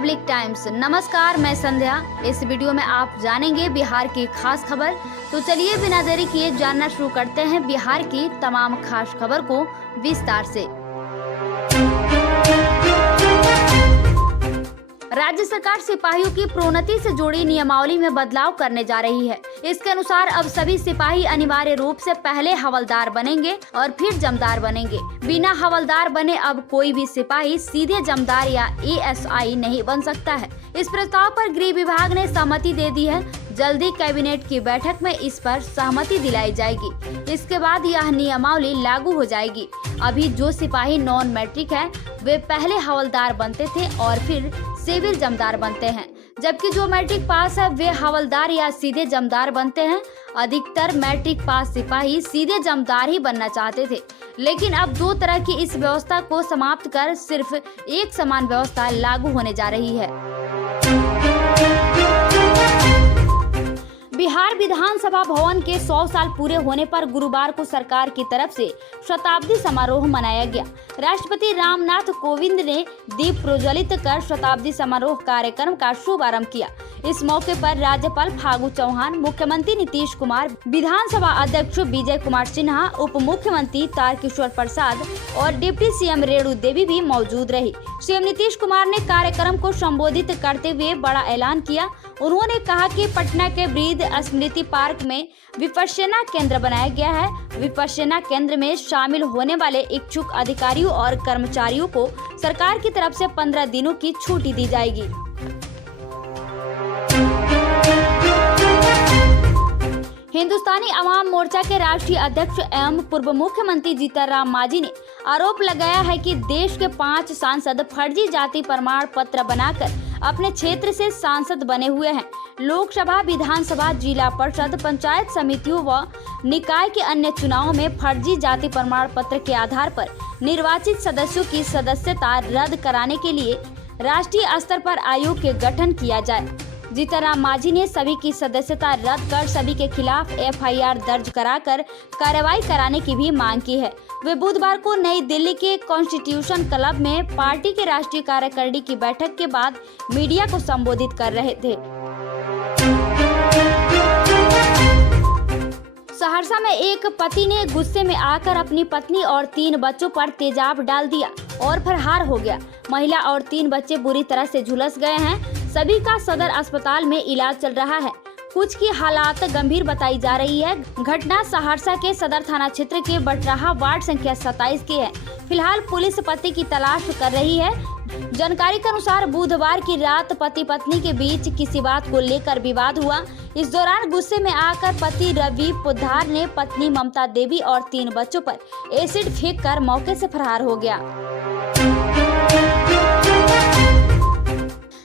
Public times. नमस्कार, मैं संध्या। इस वीडियो में आप जानेंगे बिहार की खास खबर। तो चलिए बिना देरी किए जानना शुरू करते हैं बिहार की तमाम खास खबर को विस्तार से। राज्य सरकार सिपाहियों की प्रोन्नति से जुड़ी नियमावली में बदलाव करने जा रही है। इसके अनुसार अब सभी सिपाही अनिवार्य रूप से पहले हवलदार बनेंगे और फिर जमदार बनेंगे। बिना हवलदार बने अब कोई भी सिपाही सीधे जमदार या एएसआई नहीं बन सकता है। इस प्रस्ताव पर गृह विभाग ने सहमति दे दी है। जल्दी कैबिनेट की बैठक में इस पर सहमति दिलाई जाएगी। इसके बाद यह नियमावली लागू हो जाएगी। अभी जो सिपाही नॉन मैट्रिक है वे पहले हवलदार बनते थे और फिर सिविल जमदार बनते हैं, जबकि जो मैट्रिक पास है वे हवलदार या सीधे जमदार बनते हैं। अधिकतर मैट्रिक पास सिपाही सीधे जमदार ही बनना चाहते थे, लेकिन अब दो तरह की इस व्यवस्था को समाप्त कर सिर्फ एक समान व्यवस्था लागू होने जा रही है। बिहार विधानसभा भवन के 100 साल पूरे होने पर गुरुवार को सरकार की तरफ से शताब्दी समारोह मनाया गया। राष्ट्रपति रामनाथ कोविंद ने दीप प्रज्वलित कर शताब्दी समारोह कार्यक्रम का शुभारंभ किया। इस मौके पर राज्यपाल फागू चौहान, मुख्यमंत्री नीतीश कुमार, विधानसभा अध्यक्ष विजय कुमार सिन्हा, उप मुख्यमंत्री तारकिशोर प्रसाद और डिप्टी सीएम रेणु देवी भी मौजूद रही। सीएम नीतीश कुमार ने कार्यक्रम को संबोधित करते हुए बड़ा ऐलान किया। उन्होंने कहा कि पटना के वृद्ध स्मृति पार्क में विपश्यना केंद्र बनाया गया है। विपश्यना केंद्र में शामिल होने वाले इच्छुक अधिकारियों और कर्मचारियों को सरकार की तरफ से 15 दिनों की छुट्टी दी जाएगी। हिंदुस्तानी अवाम मोर्चा के राष्ट्रीय अध्यक्ष एवं पूर्व मुख्यमंत्री जीतनराम मांझी ने आरोप लगाया है कि देश के 5 सांसद फर्जी जाति प्रमाण पत्र बनाकर अपने क्षेत्र से सांसद बने हुए हैं। लोकसभा, विधानसभा, जिला परिषद, पंचायत समितियों व निकाय के अन्य चुनावों में फर्जी जाति प्रमाण पत्र के आधार पर निर्वाचित सदस्यों की सदस्यता रद्द कराने के लिए राष्ट्रीय स्तर पर आयोग के गठन किया जाए। जीतनराम मांझी ने सभी की सदस्यता रद्द कर सभी के खिलाफ एफआईआर दर्ज कराकर कार्रवाई कराने की भी मांग की है। वे बुधवार को नई दिल्ली के कॉन्स्टिट्यूशन क्लब में पार्टी के राष्ट्रीय कार्यकारिणी की बैठक के बाद मीडिया को संबोधित कर रहे थे। सहरसा में एक पति ने गुस्से में आकर अपनी पत्नी और 3 बच्चों पर तेजाब डाल दिया और फरार हो गया। महिला और 3 बच्चे बुरी तरह से झुलस गए हैं। सभी का सदर अस्पताल में इलाज चल रहा है। कुछ की हालात गंभीर बताई जा रही है। घटना सहरसा के सदर थाना क्षेत्र के बटराहा वार्ड संख्या 27 की है। फिलहाल पुलिस पति की तलाश कर रही है। जानकारी के अनुसार बुधवार की रात पति पत्नी के बीच किसी बात को लेकर विवाद हुआ। इस दौरान गुस्से में आकर पति रवि पोद्दार ने पत्नी ममता देवी और 3 बच्चों पर एसिड फेंककर मौके से फरार हो गया।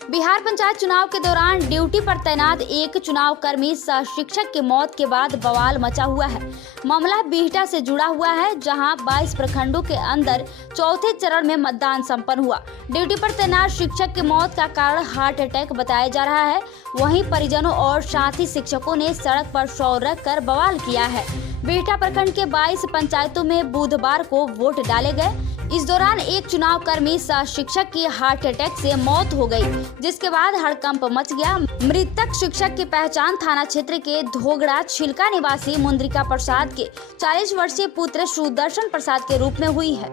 बिहार पंचायत चुनाव के दौरान ड्यूटी पर तैनात एक चुनाव कर्मी सह शिक्षक की मौत के बाद बवाल मचा हुआ है। मामला बिहटा से जुड़ा हुआ है, जहां 22 प्रखंडों के अंदर चौथे चरण में मतदान संपन्न हुआ। ड्यूटी पर तैनात शिक्षक की मौत का कारण हार्ट अटैक बताया जा रहा है। वहीं परिजनों और साथी शिक्षकों ने सड़क पर शव रखकर बवाल किया है। बिहटा प्रखंड के 22 पंचायतों में बुधवार को वोट डाले गए। इस दौरान एक चुनाव कर्मी सह शिक्षक की हार्ट अटैक से मौत हो गई, जिसके बाद हड़कंप मच गया। मृतक शिक्षक की पहचान थाना क्षेत्र के धोगड़ा छिलका निवासी मुंद्रिका प्रसाद के 40 वर्षीय पुत्र सुदर्शन प्रसाद के रूप में हुई है।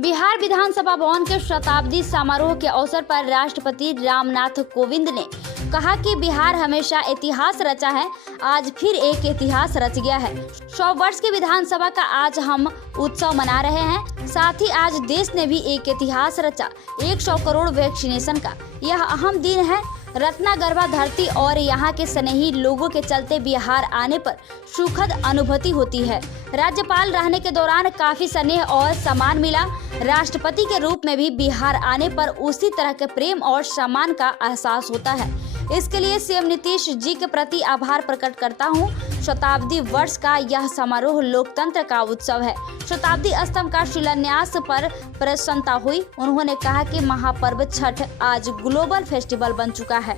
बिहार विधानसभा भवन के शताब्दी समारोह के अवसर पर राष्ट्रपति रामनाथ कोविंद ने कहा कि बिहार हमेशा इतिहास रचा है, आज फिर एक इतिहास रच गया है। 100 वर्ष की विधानसभा का आज हम उत्सव मना रहे हैं। साथ ही आज देश ने भी एक इतिहास रचा, 100 करोड़ वैक्सीनेशन का। यह अहम दिन है। रत्नागर्भा धरती और यहाँ के स्नेही लोगों के चलते बिहार आने पर सुखद अनुभूति होती है। राज्यपाल रहने के दौरान काफी स्नेह और सम्मान मिला। राष्ट्रपति के रूप में भी बिहार आने पर उसी तरह के प्रेम और सम्मान का एहसास होता है। इसके लिए सीएम नीतीश जी के प्रति आभार प्रकट करता हूँ। शताब्दी वर्ष का यह समारोह लोकतंत्र का उत्सव है। शताब्दी स्तंभ का शिलान्यास पर प्रसन्नता हुई। उन्होंने कहा कि महापर्व छठ आज ग्लोबल फेस्टिवल बन चुका है।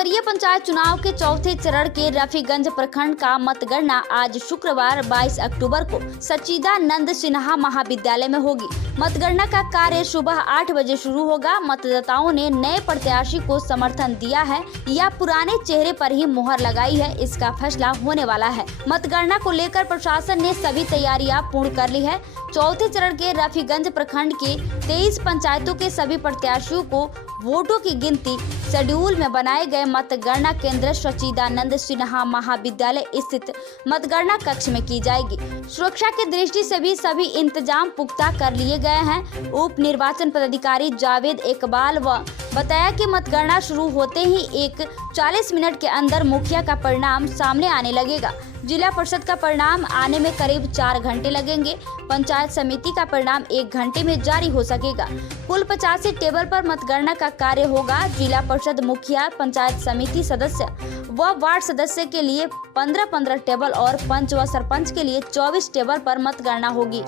स्तरीय पंचायत चुनाव के चौथे चरण के रफीगंज प्रखंड का मतगणना आज शुक्रवार 22 अक्टूबर को सच्चिदानंद सिन्हा महाविद्यालय में होगी। मतगणना का कार्य सुबह 8 बजे शुरू होगा। मतदाताओं ने नए प्रत्याशी को समर्थन दिया है या पुराने चेहरे पर ही मुहर लगाई है, इसका फैसला होने वाला है। मतगणना को लेकर प्रशासन ने सभी तैयारियां पूर्ण कर ली है। चौथे चरण के रफीगंज प्रखंड के 23 पंचायतों के सभी प्रत्याशियों को वोटों की गिनती शेड्यूल में बनाए गए मतगणना केंद्र सच्चिदानंद सिन्हा महाविद्यालय स्थित मतगणना कक्ष में की जाएगी। सुरक्षा की दृष्टि से भी सभी इंतजाम पुख्ता कर लिए गए हैं। उप निर्वाचन पदाधिकारी जावेद इकबाल बताया कि मतगणना शुरू होते ही 40 मिनट के अंदर मुखिया का परिणाम सामने आने लगेगा। जिला परिषद का परिणाम आने में करीब 4 घंटे लगेंगे। पंचायत समिति का परिणाम 1 घंटे में जारी हो सकेगा। कुल 85 टेबल पर मतगणना का कार्य होगा। जिला परिषद मुखिया, पंचायत समिति सदस्य व वार्ड सदस्य के लिए 15-15 टेबल और पंच व सरपंच के लिए 24 टेबल पर मतगणना होगी।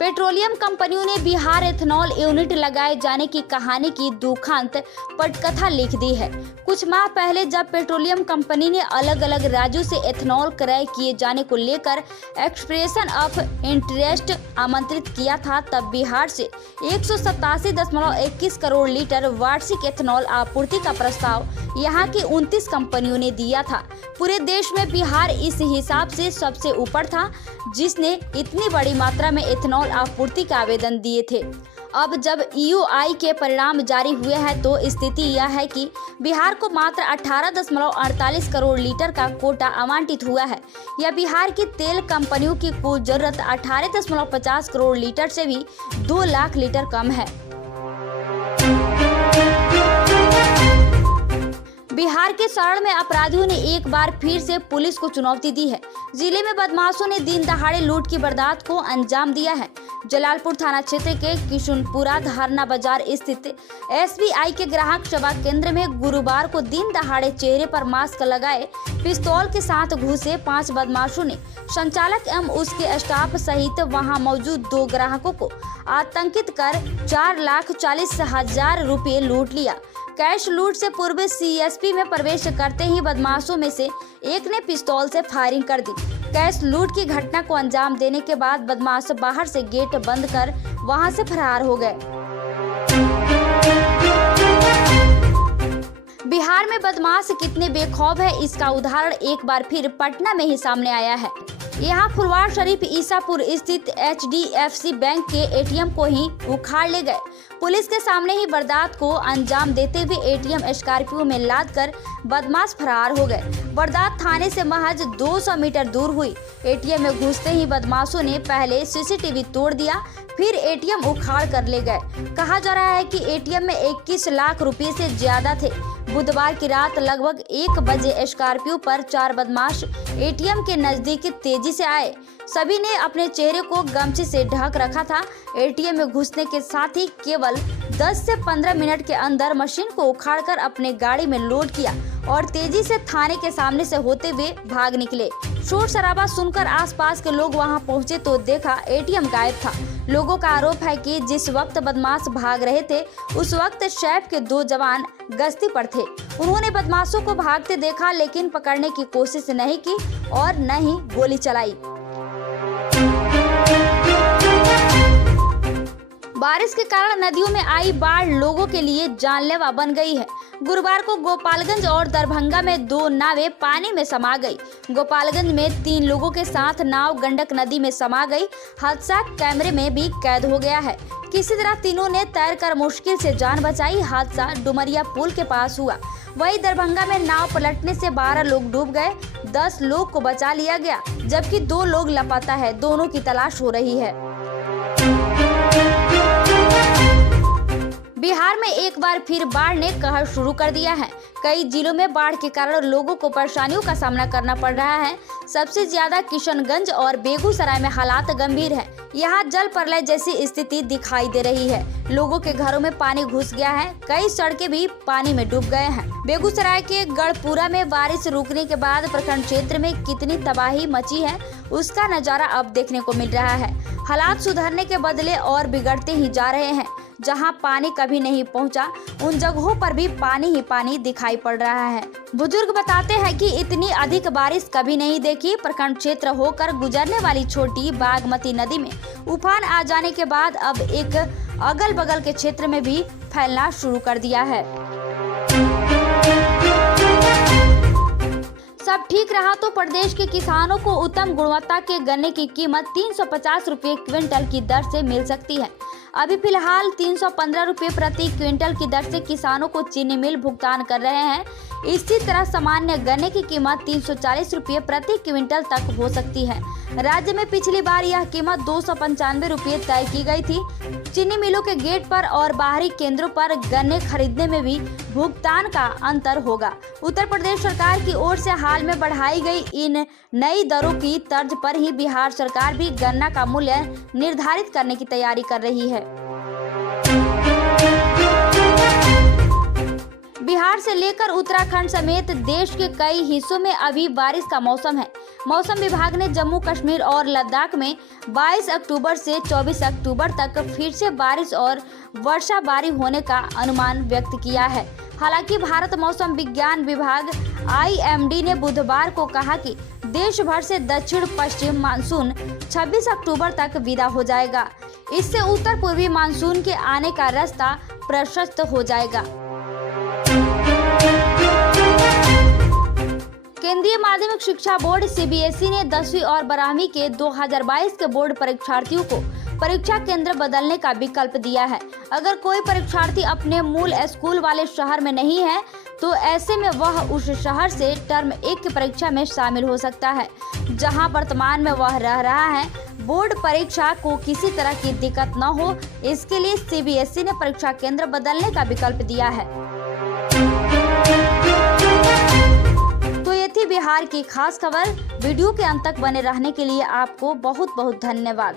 पेट्रोलियम कंपनियों ने बिहार एथेनॉल यूनिट लगाए जाने की कहानी की दुखांत पटकथा लिख दी है। कुछ माह पहले जब पेट्रोलियम कंपनी ने अलग अलग राज्यों से एथेनॉल क्रय किए जाने को लेकर एक्सप्रेशन ऑफ इंटरेस्ट आमंत्रित किया था, तब बिहार से 187.21 करोड़ लीटर वार्षिक एथेनॉल आपूर्ति का प्रस्ताव यहां की 29 कंपनियों ने दिया था। पूरे देश में बिहार इस हिसाब से सबसे ऊपर था, जिसने इतनी बड़ी मात्रा में एथेनॉल आपूर्ति का आवेदन दिए थे। अब जब EOI के परिणाम जारी हुए हैं तो स्थिति यह है कि बिहार को मात्र 18.48 करोड़ लीटर का कोटा आवंटित हुआ है। यह बिहार की तेल कंपनियों की कुल जरूरत 18.50 करोड़ लीटर से भी 2 लाख लीटर कम है। बिहार के सारण में अपराधियों ने एक बार फिर से पुलिस को चुनौती दी है। जिले में बदमाशों ने दिन दहाड़े लूट की वारदात को अंजाम दिया है। जलालपुर थाना क्षेत्र के किशुनपुरा धरना बाजार स्थित SBI के ग्राहक सेवा केंद्र में गुरुवार को दिन दहाड़े चेहरे पर मास्क लगाए पिस्तौल के साथ घुसे 5 बदमाशों ने संचालक एवं उसके स्टाफ सहित वहां मौजूद 2 ग्राहकों को आतंकित कर 4,40,000 रुपये लूट लिया। कैश लूट से पूर्व CSP में प्रवेश करते ही बदमाशों में से एक ने पिस्तौल से फायरिंग कर दी। कैश लूट की घटना को अंजाम देने के बाद बदमाश बाहर से गेट बंद कर वहां से फरार हो गए। बिहार में बदमाश कितने बेखौफ है, इसका उदाहरण एक बार फिर पटना में ही सामने आया है। यहाँ फुलवार शरीफ ईसापुर स्थित HDFC बैंक के ATM को ही उखाड़ ले गए। पुलिस के सामने ही वारदात को अंजाम देते हुए ATM स्कॉर्पियो में लाद कर बदमाश फरार हो गए। वारदात थाने से महज 200 मीटर दूर हुई। ATM में घुसते ही बदमाशों ने पहले CCTV तोड़ दिया, फिर ATM उखाड़ कर ले गए। कहा जा रहा है कि ATM में 21 लाख रुपए से ज्यादा थे। बुधवार की रात लगभग 1 बजे स्कॉर्पियो पर 4 बदमाश ATM के नजदीक तेजी से आए। सभी ने अपने चेहरे को गमछे से ढक रखा था। ATM में घुसने के साथ ही केवल 10 से 15 मिनट के अंदर मशीन को उखाड़कर अपने गाड़ी में लोड किया और तेजी से थाने के सामने से होते हुए भाग निकले। शोर शराबा सुनकर आसपास के लोग वहां पहुंचे तो देखा ATM गायब था। लोगों का आरोप है कि जिस वक्त बदमाश भाग रहे थे उस वक्त सैफ के 2 जवान गश्ती पर थे। उन्होंने बदमाशों को भागते देखा, लेकिन पकड़ने की कोशिश नहीं की और न ही गोली चलाई। बारिश के कारण नदियों में आई बाढ़ लोगों के लिए जानलेवा बन गई है। गुरुवार को गोपालगंज और दरभंगा में 2 नावें पानी में समा गई। गोपालगंज में 3 लोगों के साथ नाव गंडक नदी में समा गई। हादसा कैमरे में भी कैद हो गया है। किसी तरह तीनों ने तैरकर मुश्किल से जान बचाई। हादसा डुमरिया पुल के पास हुआ। वहीं दरभंगा में नाव पलटने से 12 लोग डूब गए। 10 लोग को बचा लिया गया, जबकि 2 लोग लापता है। दोनों की तलाश हो रही है। बिहार में एक बार फिर बाढ़ ने कहर शुरू कर दिया है। कई जिलों में बाढ़ के कारण लोगों को परेशानियों का सामना करना पड़ रहा है। सबसे ज्यादा किशनगंज और बेगूसराय में हालात गंभीर है। यहाँ जल प्रलय जैसी स्थिति दिखाई दे रही है। लोगों के घरों में पानी घुस गया है। कई सड़कें भी पानी में डूब गए हैं। बेगूसराय के गढ़पुरा में बारिश रुकने के बाद प्रखंड क्षेत्र में कितनी तबाही मची है, उसका नजारा अब देखने को मिल रहा है। हालात सुधरने के बदले और बिगड़ते ही जा रहे हैं। जहां पानी कभी नहीं पहुंचा, उन जगहों पर भी पानी ही पानी दिखाई पड़ रहा है। बुजुर्ग बताते हैं कि इतनी अधिक बारिश कभी नहीं देखी। प्रखंड क्षेत्र होकर गुजरने वाली छोटी बागमती नदी में उफान आ जाने के बाद अब एक अगल बगल के क्षेत्र में भी फैलना शुरू कर दिया है। सब ठीक रहा तो प्रदेश के किसानों को उत्तम गुणवत्ता के गन्ने की कीमत 350 रुपये क्विंटल की दर से मिल सकती है। अभी फिलहाल 315 रुपये प्रति क्विंटल की दर से किसानों को चीनी मिल भुगतान कर रहे हैं। इसी तरह सामान्य गन्ने की कीमत 340 रुपये प्रति क्विंटल तक हो सकती है। राज्य में पिछली बार यह कीमत 295 रुपये तय की गई थी। चीनी मिलों के गेट पर और बाहरी केंद्रों पर गन्ने खरीदने में भी भुगतान का अंतर होगा। उत्तर प्रदेश सरकार की ओर से हाल में बढ़ाई गई इन नई दरों की तर्ज पर ही बिहार सरकार भी गन्ना का मूल्य निर्धारित करने की तैयारी कर रही है। बिहार से लेकर उत्तराखंड समेत देश के कई हिस्सों में अभी बारिश का मौसम है। मौसम विभाग ने जम्मू कश्मीर और लद्दाख में 22 अक्टूबर से 24 अक्टूबर तक फिर से बारिश और वर्षाबारी होने का अनुमान व्यक्त किया है। हालांकि भारत मौसम विज्ञान विभाग IMD ने बुधवार को कहा कि देश भर से दक्षिण पश्चिम मानसून 26 अक्टूबर तक विदा हो जाएगा। इससे उत्तर पूर्वी मानसून के आने का रास्ता प्रशस्त हो जाएगा। केंद्रीय माध्यमिक शिक्षा बोर्ड CBSE ने 10वीं और 12वीं के 2022 के बोर्ड परीक्षार्थियों को परीक्षा केंद्र बदलने का विकल्प दिया है। अगर कोई परीक्षार्थी अपने मूल स्कूल वाले शहर में नहीं है तो ऐसे में वह उस शहर से टर्म 1 की परीक्षा में शामिल हो सकता है जहां वर्तमान में वह रह रहा है। बोर्ड परीक्षा को किसी तरह की दिक्कत न हो, इसके लिए CBSE ने परीक्षा केंद्र बदलने का विकल्प दिया है। तो ये थी बिहार की खास खबर। वीडियो के अंत तक बने रहने के लिए आपको बहुत बहुत धन्यवाद।